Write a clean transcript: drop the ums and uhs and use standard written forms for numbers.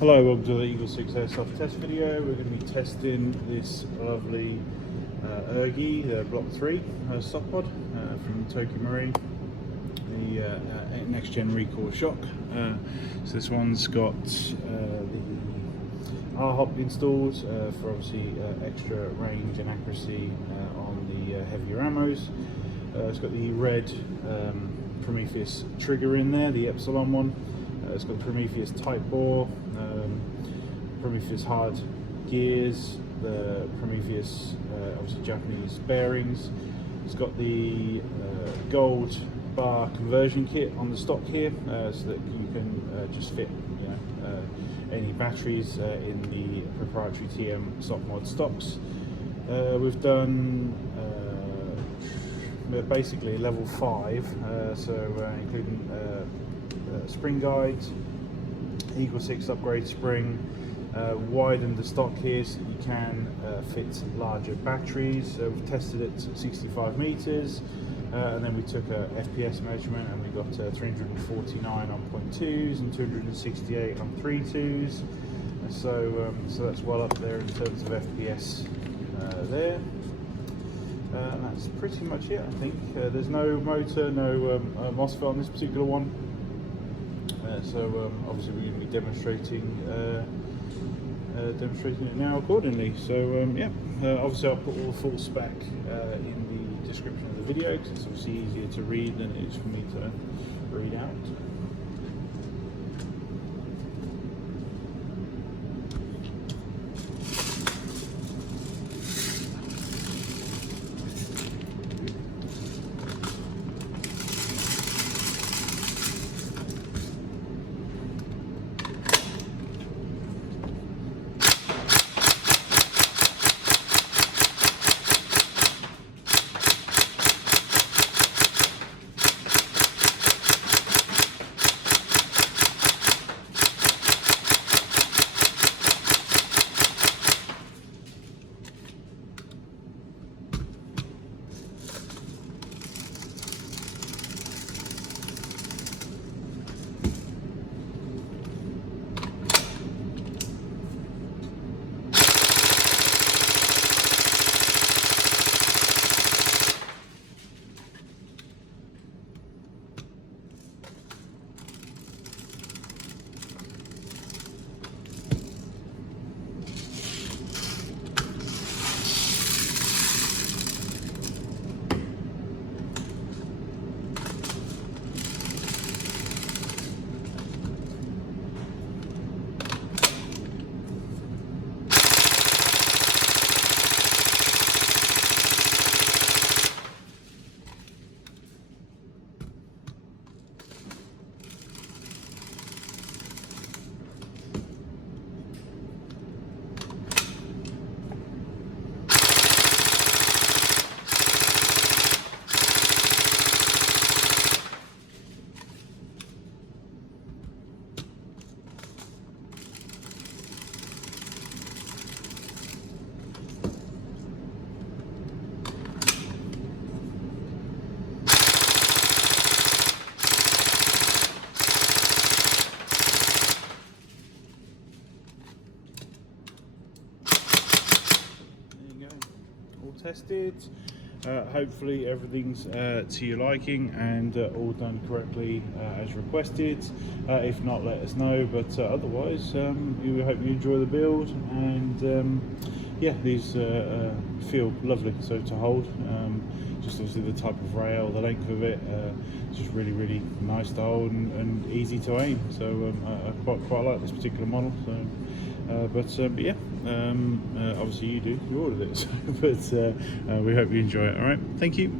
Hello, welcome to the EagleSix Airsoft test video. We're going to be testing this lovely Urgi, the Block 3 soft pod from Tokyo Marine, the next gen recoil shock. So this one's got the R-hop installed for obviously extra range and accuracy on the heavier ammos. It's got the red Prometheus trigger in there, the Epsilon one. It's got Prometheus Tightbore, Prometheus hard gears, the Prometheus obviously Japanese bearings. It's got the gold bar conversion kit on the stock here, so that you can just fit any batteries in the proprietary TM stock mod stocks. We've done basically level 5, so including spring guides, EagleSix upgrade spring, widened the stock here so you can fit larger batteries. We've tested it at 65 meters, and then we took a FPS measurement and we got 349 on 0.2s and 268 on 3.2s. So that's well up there in terms of FPS there. And that's pretty much it, I think. There's no motor, no MOSFET on this particular one. So obviously we're going to be demonstrating it now accordingly. So yeah, obviously I'll put all the full spec in the description of the video, because it's obviously easier to read than it is for me to read out. Tested. Hopefully everything's to your liking and all done correctly as requested. If not, let us know, but otherwise we hope you enjoy the build, and yeah, these feel lovely so to hold. Just obviously the type of rail, the length of it, it's just really nice to hold and easy to aim. So I quite like this particular model. So but yeah, obviously you ordered it, so, but we hope you enjoy it. All right, thank you.